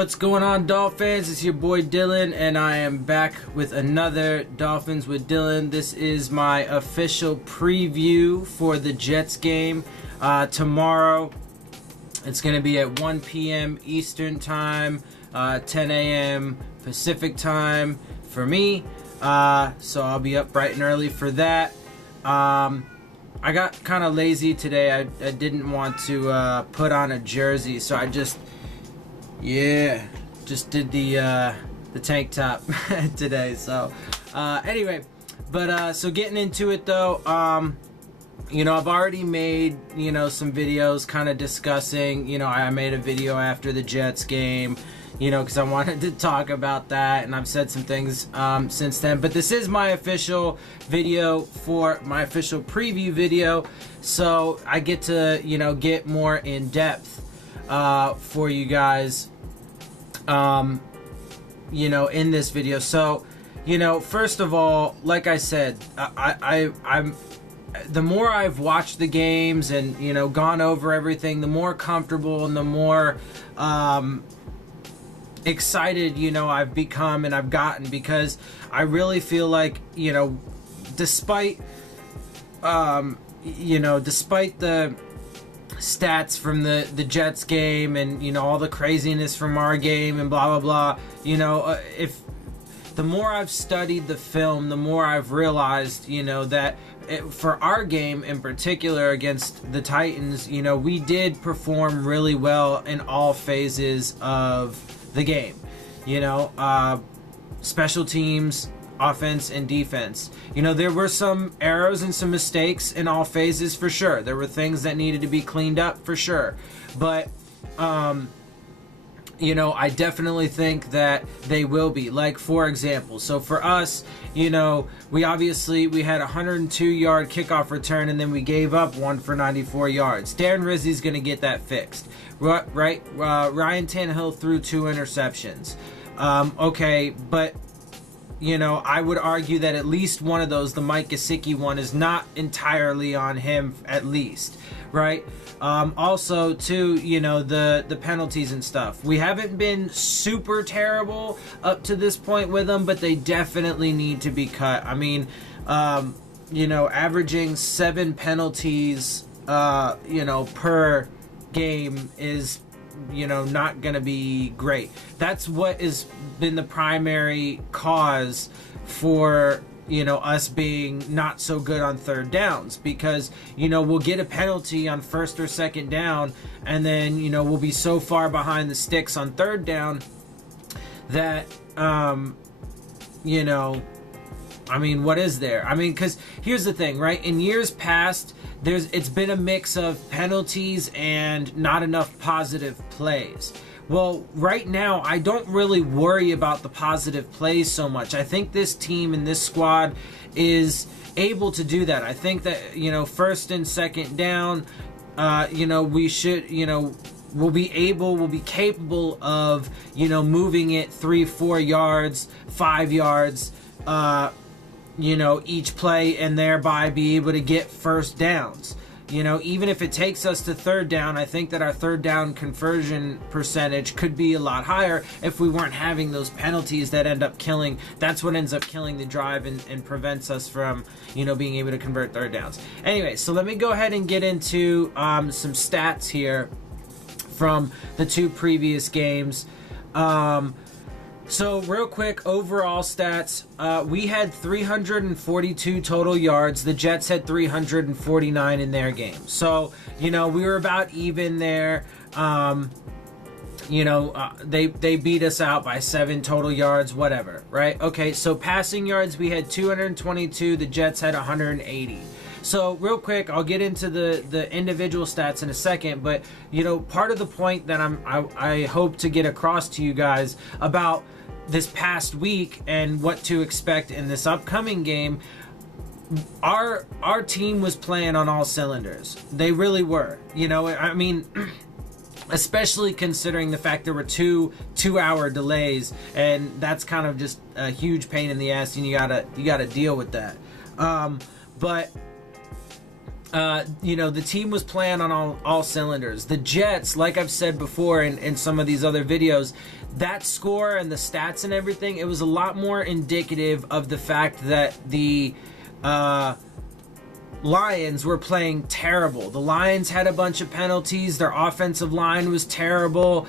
What's going on, Dolphins? It's your boy Dillon, and I am back with another Dolphins with Dillon. This is my official preview for the Jets game tomorrow. It's going to be at 1 p.m. Eastern Time, 10 a.m. Pacific Time for me. So I'll be up bright and early for that. I got kind of lazy today. I didn't want to put on a jersey, so I just did the tank top today. So anyway, but so getting into it though, I've already made some videos kind of discussing. I made a video after the Jets game, because I wanted to talk about that, and I've said some things since then. But this is my official video for my official preview video, so I get to get more in depth for you guys in this video. So first of all, like I said, I'm the more I've watched the games and gone over everything, the more comfortable and the more excited I've become and I've gotten, because I really feel like despite despite the stats from the Jets game and all the craziness from our game and blah blah blah, if the more I've studied the film, the more I've realized that for our game in particular against the Titans, we did perform really well in all phases of the game. Special teams, offense, and defense. There were some errors and some mistakes in all phases for sure. There were things that needed to be cleaned up for sure. But, I definitely think that they will be. Like, for example, so for us, we had a 102-yard kickoff return, and then we gave up one for 94 yards. Darren Rizzi's going to get that fixed. Right? Ryan Tannehill threw 2 interceptions. Okay, but I would argue that at least one of those, the Mike Gesicki one, is not entirely on him, at least, right? Also, too, the penalties and stuff. We haven't been super terrible up to this point with them, but they definitely need to be cut. I mean, averaging 7 penalties, per game is not gonna be great. That's what has been the primary cause for us being not so good on third downs, because we'll get a penalty on first or second down, and then we'll be so far behind the sticks on third down that I mean, what is there? I mean, because here's the thing, right? In years past, it's been a mix of penalties and not enough positive plays. Well, right now, I don't really worry about the positive plays so much. I think this team and this squad is able to do that. I think that, first and second down, we should, we'll be capable of, moving it 3-4 yards, 5 yards, each play, and thereby be able to get first downs. Even if it takes us to third down, I think that our third down conversion percentage could be a lot higher if we weren't having those penalties that end up killing. That's what ends up killing the drive and prevents us from, being able to convert third downs. Anyway, so let me go ahead and get into some stats here from the 2 previous games. So real quick, overall stats, we had 342 total yards. The Jets had 349 in their game. So, we were about even there. They beat us out by 7 total yards, whatever, right? Okay, so passing yards, we had 222. The Jets had 180. So real quick, I'll get into the individual stats in a second, but part of the point that I hope to get across to you guys about this past week and what to expect in this upcoming game, our team was playing on all cylinders. They really were. I mean, especially considering the fact there were 2-hour delays, and that's kind of just a huge pain in the ass, and you gotta deal with that. But the team was playing on all cylinders. The Jets, like I've said before in some of these other videos, that score and the stats and everything, it was a lot more indicative of the fact that the Lions were playing terrible. The Lions had a bunch of penalties. Their offensive line was terrible.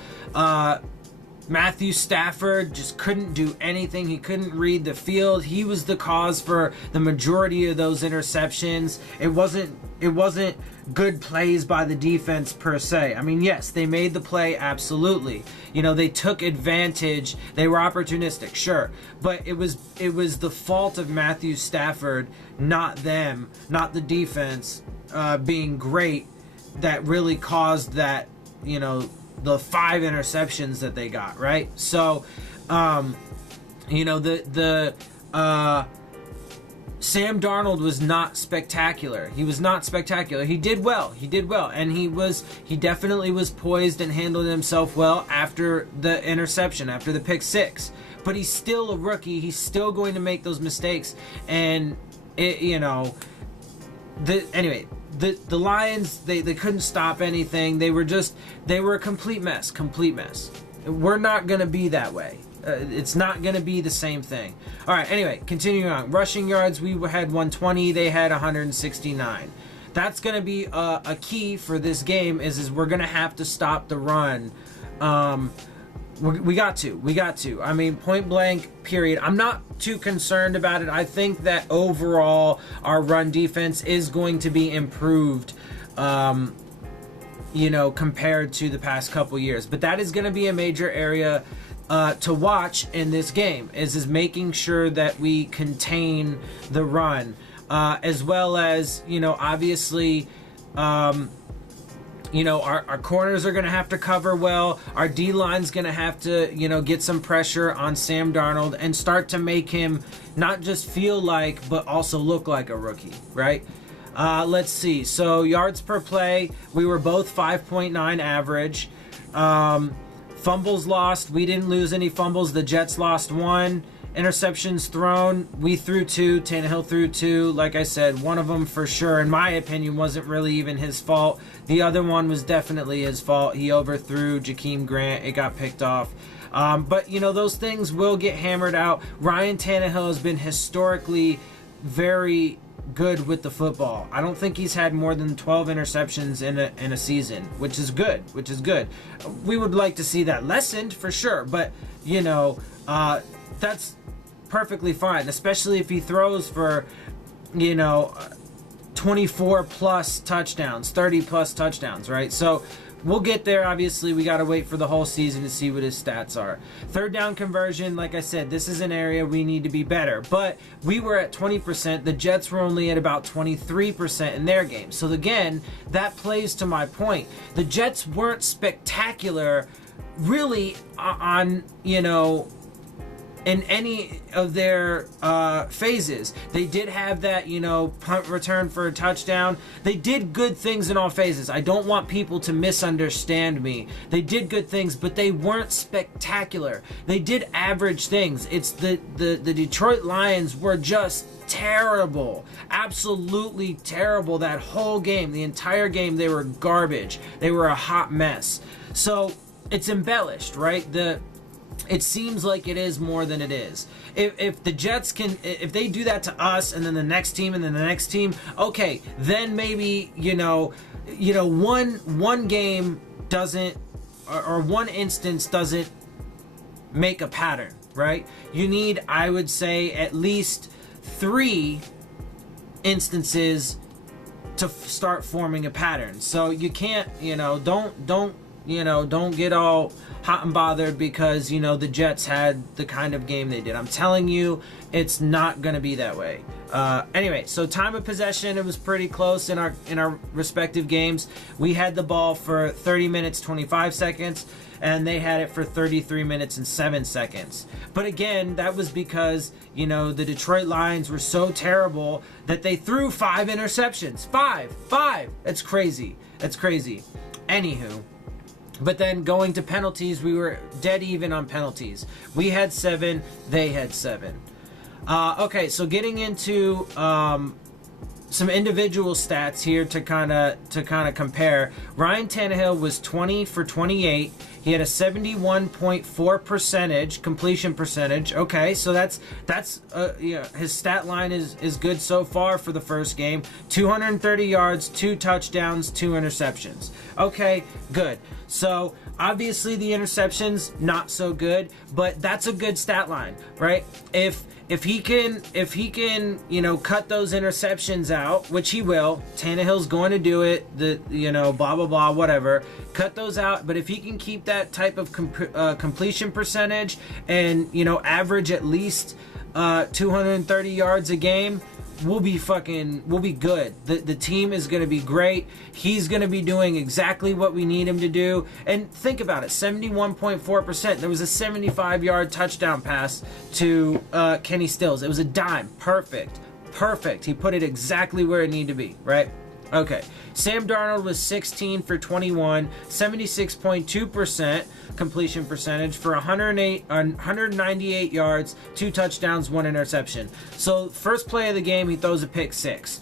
Matthew Stafford just couldn't do anything. He couldn't read the field. He was the cause for the majority of those interceptions. It wasn't good plays by the defense per se. I mean, yes, they made the play, absolutely. You know, they took advantage. They were opportunistic, sure. But it was the fault of Matthew Stafford, not them, not the defense being great, that really caused that, you know, the 5 interceptions that they got, right? So, you know, Sam Darnold was not spectacular. He was not spectacular. He did well. He did well. And he definitely was poised and handled himself well after the interception, after the pick 6. But he's still a rookie. He's still going to make those mistakes. And, you know, anyway, the Lions, they couldn't stop anything. They were a complete mess. We're not going to be that way. It's not going to be the same thing. All right, anyway, continuing on. Rushing yards, we had 120. They had 169. That's going to be a key for this game is we're going to have to stop the run. We got to. I mean, point blank, period. I'm not too concerned about it. I think that overall our run defense is going to be improved, you know, compared to the past couple years. But that is going to be a major area to watch in this game, is making sure that we contain the run, as well as, you know, obviously, you know, our corners are going to have to cover well. Our D-line's going to have to, you know, get some pressure on Sam Darnold and start to make him not just feel like, but also look like a rookie, right? Let's see. So yards per play, we were both 5.9 average. Fumbles lost, we didn't lose any fumbles. The Jets lost 1. Interceptions thrown, we threw 2. Tannehill threw 2. Like I said, one of them for sure, in my opinion, wasn't really even his fault. The other one was definitely his fault. He overthrew Jakeem Grant. It got picked off. But, you know, those things will get hammered out. Ryan Tannehill has been historically very good with the football. I don't think he's had more than 12 interceptions in a season, which is good. We would like to see that lessened for sure, but, you know, that's perfectly fine, especially if he throws for, you know, 24 plus touchdowns, 30 plus touchdowns, right? So we'll get there. Obviously, we got to wait for the whole season to see what his stats are. Third down conversion, like I said, this is an area we need to be better. But we were at 20%. The Jets were only at about 23% in their game. So again, that plays to my point. The Jets weren't spectacular really on, you know, in any of their phases. They did have that, you know, punt return for a touchdown. They did good things in all phases. I don't want people to misunderstand me. They did good things, but they weren't spectacular. They did average things. It's the Detroit Lions were just terrible. Absolutely terrible. That whole game, the entire game, they were garbage. They were a hot mess. So it's embellished, right? It seems like it is more than it is. If the Jets if they do that to us and then the next team and then the next team, okay, then maybe, you know, one game doesn't, or one instance doesn't make a pattern, right? You need, I would say, at least 3 instances to start forming a pattern. So you can't, you know, don't get all hot and bothered because, you know, the Jets had the kind of game they did. I'm telling you, it's not going to be that way. Anyway, so time of possession, it was pretty close in our respective games. We had the ball for 30 minutes, 25 seconds, and they had it for 33 minutes and 7 seconds. But again, that was because, you know, the Detroit Lions were so terrible that they threw 5 interceptions. 5! That's crazy. Anywho. But then going to penalties, we were dead even on penalties. We had 7, they had 7. Okay, so getting into some individual stats here to kind of compare. Ryan Tannehill was 20 for 28. He had a 71.4% completion percentage. Okay, so that's his stat line is good so far for the first game. 230 yards, 2 touchdowns, 2 interceptions. Okay, good. So obviously the interceptions not so good, but that's a good stat line, right? If he can cut those interceptions out, which he will, Tannehill's going to do it, blah blah blah, whatever, cut those out. But if he can keep that type of completion percentage and average at least 230 yards a game, we'll be good. The team is going to be great. He's going to be doing exactly what we need him to do. And think about it, 71.4%. There was a 75-yard touchdown pass to Kenny Stills. It was a dime. Perfect. He put it exactly where it needed to be, right? Okay. Sam Darnold was 16 for 21, 76.2% completion percentage for 198 yards, 2 touchdowns, 1 interception. So first play of the game, he throws a pick 6.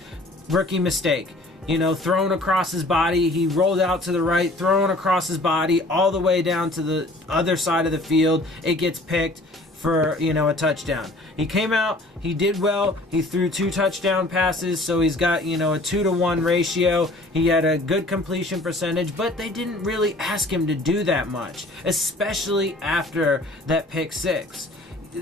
Rookie mistake. Thrown across his body. He rolled out to the right, thrown across his body all the way down to the other side of the field. It gets picked for a touchdown. He came out, he did well, he threw 2 touchdown passes, so he's got a 2-to-1 ratio. He had a good completion percentage, but they didn't really ask him to do that much, especially after that pick 6.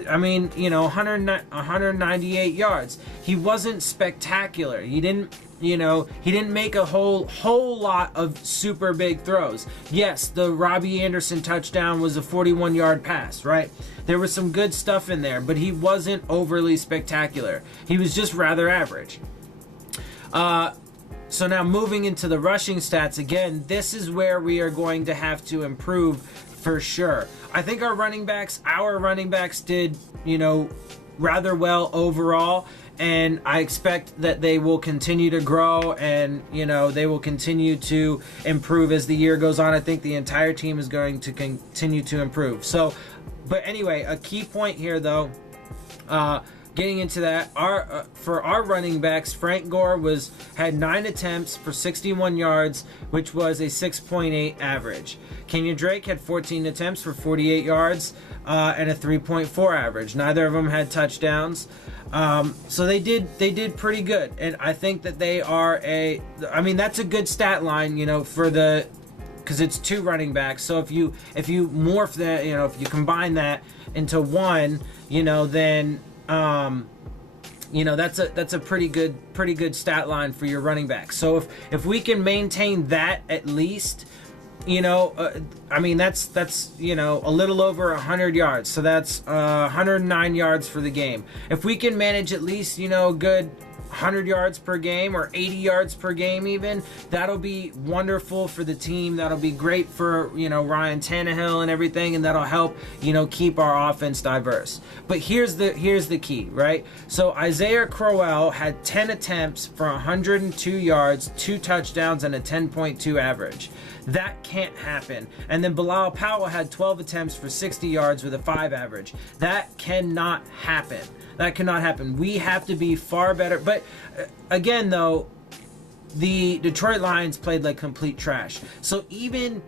I mean, 198 yards. He wasn't spectacular. He didn't make a whole lot of super big throws. Yes, the Robbie Anderson touchdown was a 41-yard pass, right? There was some good stuff in there, but he wasn't overly spectacular. He was just rather average. So now moving into the rushing stats, again, this is where we are going to have to improve for sure. I think our running backs did, rather well overall. And I expect that they will continue to grow and, they will continue to improve as the year goes on. I think the entire team is going to continue to improve. So, but anyway, a key point here, though, getting into that, for our running backs, Frank Gore had 9 attempts for 61 yards, which was a 6.8 average. Kenyon Drake had 14 attempts for 48 yards and a 3.4 average. Neither of them had touchdowns. So they did pretty good, and I think that they are that's a good stat line, because it's 2 running backs. So if you morph that, if you combine that into one, then that's a pretty good stat line for your running back. So if we can maintain that at least, that's a little over 100 yards. So that's 109 yards for the game. If we can manage at least, good 100 yards per game or 80 yards per game even, that'll be wonderful for the team. That'll be great for, Ryan Tannehill and everything, and that'll help, keep our offense diverse. But here's the key, right? So Isaiah Crowell had 10 attempts for 102 yards, 2 touchdowns, and a 10.2 average. That can't happen. And then Bilal Powell had 12 attempts for 60 yards with a 5 average. That cannot happen. We have to be far better. But again, though, the Detroit Lions played like complete trash. So even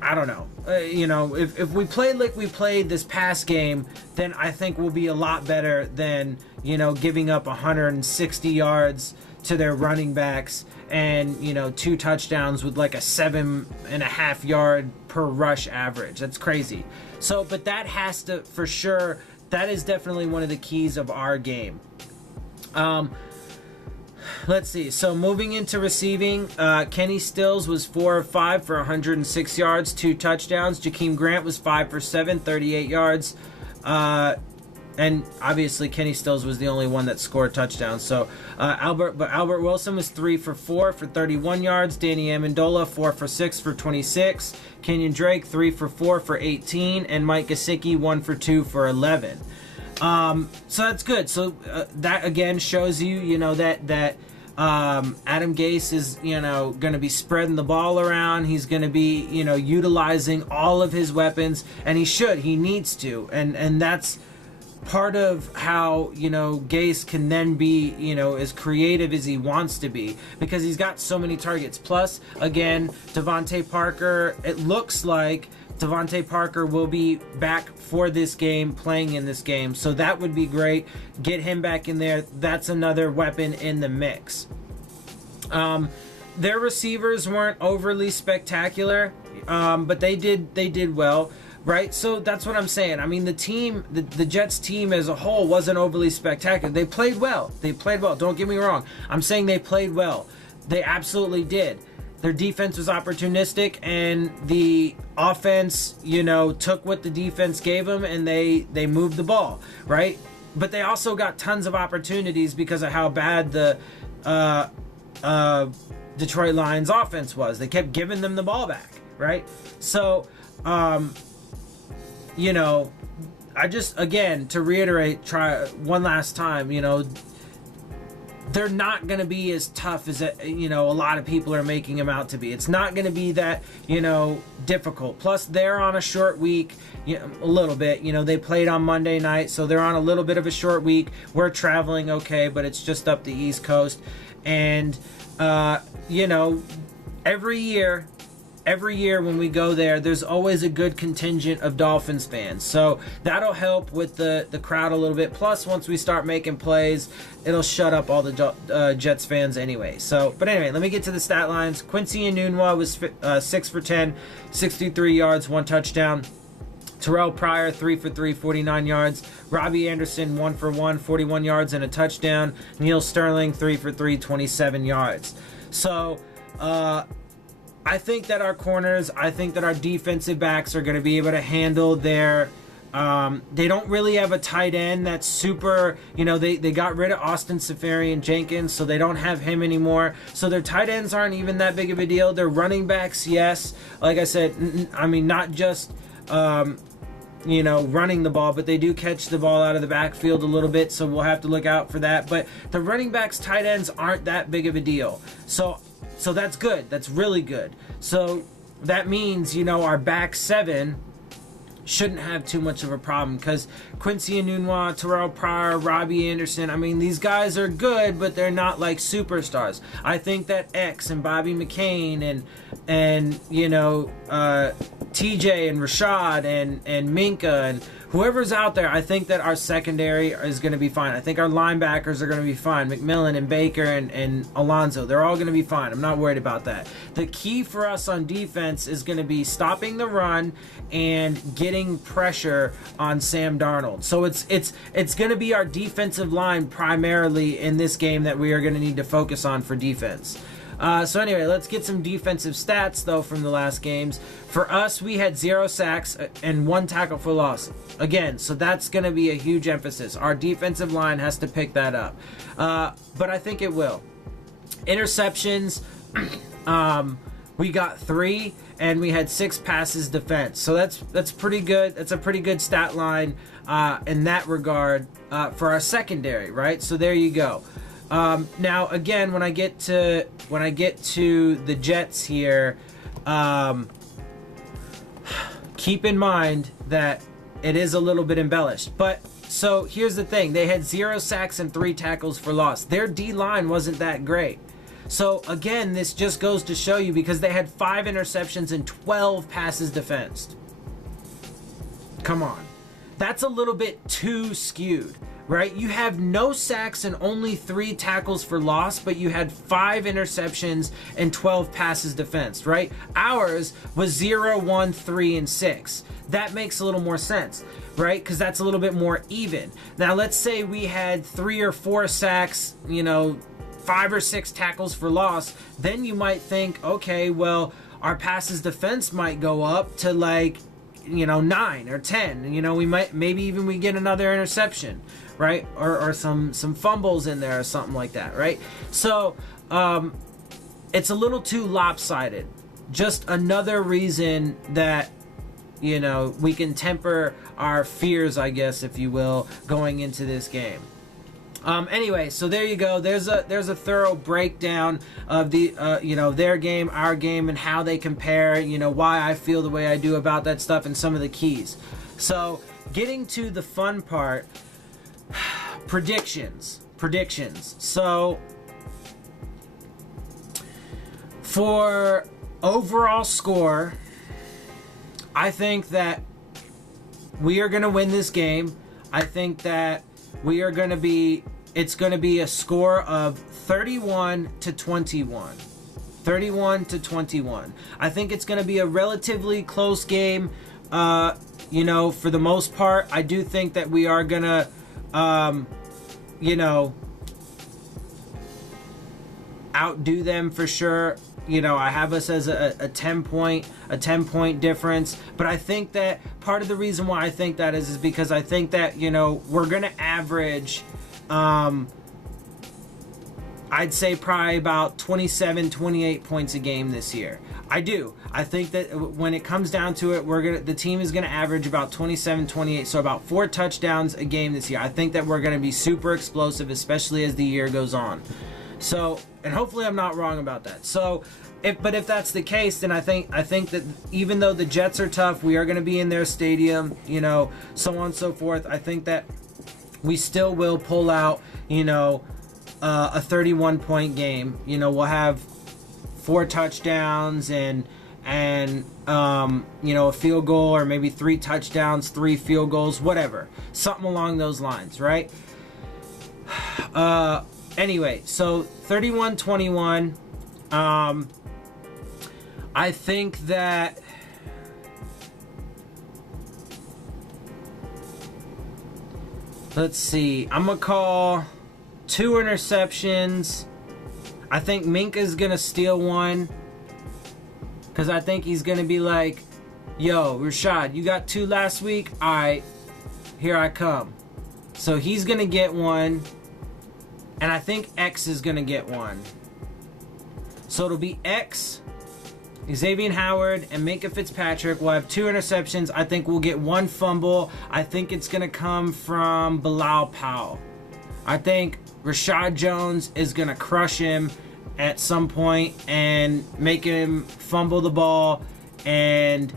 I don't know. If we played like we played this past game, then I think we'll be a lot better than, giving up 160 yards to their running backs and, 2 touchdowns with like a 7.5 yard per rush average. That's crazy. So, but that has to, for sure, that is definitely one of the keys of our game. Let's see. So moving into receiving, Kenny Stills was 4 of 5 for 106 yards, 2 touchdowns. Jakeem Grant was 5 for 7, 38 yards. And obviously Kenny Stills was the only one that scored touchdowns. So Albert Wilson was 3 for 4 for 31 yards. Danny Amendola 4 for 6 for 26. Kenyon Drake 3 for 4 for 18, and Mike Gesicki 1 for 2 for 11. So that's good. So that again shows you, that Adam Gase is, going to be spreading the ball around. He's going to be, utilizing all of his weapons, and he needs to, and that's part of how, you know, Gase can then be, you know, as creative as he wants to be, because he's got so many targets. Plus, again, Devontae Parker, it looks like Devontae Parker will be back for this game, playing in this game, so that would be great. Get him back in there. That's another weapon in the mix. Their receivers weren't overly spectacular, but they did well. Right, so that's what I'm saying. I mean, the team, the Jets team as a whole wasn't overly spectacular. They played well. They played well. Don't get me wrong. I'm saying they played well. They absolutely did. Their defense was opportunistic, and the offense, you know, took what the defense gave them, and they moved the ball, right? But they also got tons of opportunities because of how bad the Detroit Lions offense was. They kept giving them the ball back, right? So, you know, I just, again, to reiterate, try one last time, you know, they're not going to be as tough as, you know, a lot of people are making them out to be. It's not going to be that, you know, difficult. Plus, they're on a short week, you know, a little bit. You know, they played on Monday night, so they're on a little bit of a short week. We're traveling okay, but it's just up the East Coast. And, you know, every year when we go there, there's always a good contingent of Dolphins fans. So that'll help with the crowd a little bit. Plus, once we start making plays, it'll shut up all the Jets fans anyway. So, but anyway, let me get to the stat lines. Quincy Enunwa was 6 for 10, 63 yards, 1 touchdown. Terrell Pryor, 3 for 3, 49 yards. Robbie Anderson, 1 for 1, 41 yards and a touchdown. Neil Sterling, 3 for 3, 27 yards. So, I think that our corners, I think that our defensive backs are going to be able to handle their, they don't really have a tight end that's super, you know, they got rid of Austin Seferian-Jenkins, so they don't have him anymore. So their tight ends aren't even that big of a deal. Their running backs, yes. Like I said, I mean, not just, you know, running the ball, but they do catch the ball out of the backfield a little bit, so we'll have to look out for that. But the running backs, tight ends aren't that big of a deal. So that's good. That's really good. So that means, you know, our back seven shouldn't have too much of a problem, because Quincy Enunwa, Terrell Pryor, Robbie Anderson, I mean, these guys are good, but they're not like superstars. I think that X and Bobby McCain and you know, TJ and Rashad and Minka and whoever's out there, I think that our secondary is going to be fine. I think our linebackers are going to be fine. McMillan and Baker and Alonzo, they're all going to be fine. I'm not worried about that. The key for us on defense is going to be stopping the run and getting pressure on Sam Darnold. So it's going to be our defensive line primarily in this game that we are going to need to focus on for defense. So anyway, let's get some defensive stats, though, from the last games. For us, we had 0 sacks and 1 tackle for loss. Again, so that's going to be a huge emphasis. Our defensive line has to pick that up. But I think it will. Interceptions, we got 3, and we had 6 passes defense. So that's pretty good. That's a pretty good stat line in that regard for our secondary, right? So there you go. Now again, when I get to the Jets here, keep in mind that it is a little bit embellished. But so here's the thing: they had 0 sacks and 3 tackles for loss. Their D line wasn't that great. So again, this just goes to show you, because they had 5 interceptions and 12 passes defensed. Come on, that's a little bit too skewed. Right? You have no sacks and only 3 tackles for loss, but you had 5 interceptions and 12 passes defensed, right? Ours was 0, 1, 3, and 6. That makes a little more sense, right? Because that's a little bit more even. Now, let's say we had 3 or 4 sacks, you know, 5 or 6 tackles for loss. Then you might think, okay, well, our passes defense might go up to like, you know, 9 or 10. You know, maybe even we get another interception, right? Or some fumbles in there or something like that, right? So it's a little too lopsided. Just another reason that, you know, we can temper our fears, I guess, if you will, going into this game. Anyway, so there you go. There's a thorough breakdown of the you know, their game, our game, and how they compare. You know, why I feel the way I do about that stuff, and some of the keys. So getting to the fun part, predictions. So for overall score, I think that we are going to win this game. I think that it's going to be a score of 31-21. 31-21. I think it's going to be a relatively close game. You know, for the most part, I do think that we are going to, you know, outdo them for sure. You know, I have us as a 10-point difference, but I think that part of the reason why I think that is because I think that, you know, we're gonna average, I'd say probably about 27-28 points a game this year. I do. I think that when it comes down to it, the team is gonna average about 27-28, so about 4 touchdowns a game this year. I think that we're gonna be super explosive, especially as the year goes on. So, and hopefully I'm not wrong about that. So, if that's the case, then I think that even though the Jets are tough, we are going to be in their stadium, you know, so on and so forth. I think that we still will pull out, you know, a 31-point game. You know, we'll have 4 touchdowns and you know, a field goal, or maybe 3 touchdowns, 3 field goals, whatever, something along those lines, right? Anyway, so 31-21. I think that let's see. I'm gonna call 2 interceptions. I think Minka's gonna steal one, because I think he's gonna be like, "Yo, Rashad, you got 2 last week. All right, here I come." So he's gonna get one. And I think X is going to get one. So it'll be X, Xavier Howard, and Minka Fitzpatrick. We'll have 2 interceptions. I think we'll get 1 fumble. I think it's going to come from Bilal Powell. I think Rashad Jones is going to crush him at some point and make him fumble the ball. And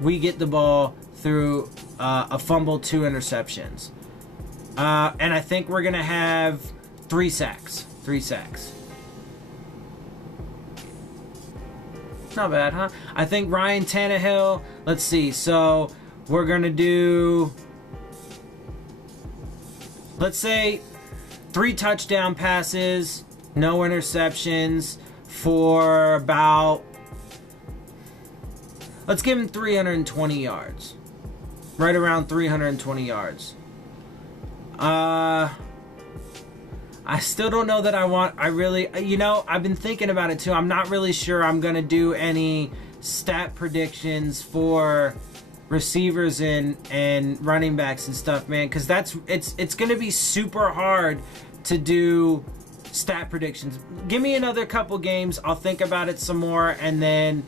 we get the ball through a fumble, 2 interceptions. And I think we're going to have 3 sacks. 3 sacks. Not bad, huh? I think Ryan Tannehill, let's see. So we're going to do, let's say, 3 touchdown passes, no interceptions for about, let's give him 320 yards. Right around 320 yards. I still don't know that I really, you know, I've been thinking about it too. I'm not really sure I'm going to do any stat predictions for receivers and running backs and stuff, man, because it's going to be super hard to do stat predictions. Give me another couple games. I'll think about it some more, and then,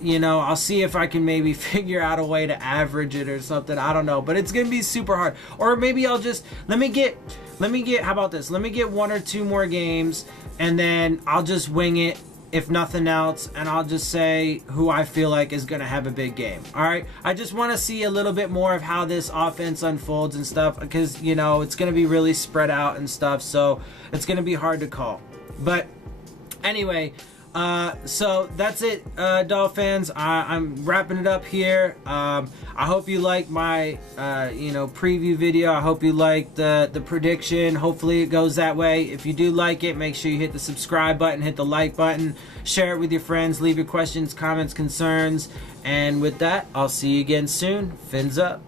you know, I'll see if I can maybe figure out a way to average it or something. I don't know, but it's going to be super hard. Or maybe I'll just, let me get, how about this? Let me get 1 or 2 more games, and then I'll just wing it, if nothing else, and I'll just say who I feel like is going to have a big game. All right? I just want to see a little bit more of how this offense unfolds and stuff, because, you know, it's going to be really spread out and stuff, so it's going to be hard to call. But anyway, so that's it, Dolphins. I'm wrapping it up here. I hope you like my, you know, preview video. I hope you like the prediction. Hopefully it goes that way. If you do like it, make sure you hit the subscribe button, hit the like button, share it with your friends, leave your questions, comments, concerns. And with that, I'll see you again soon. Fins up.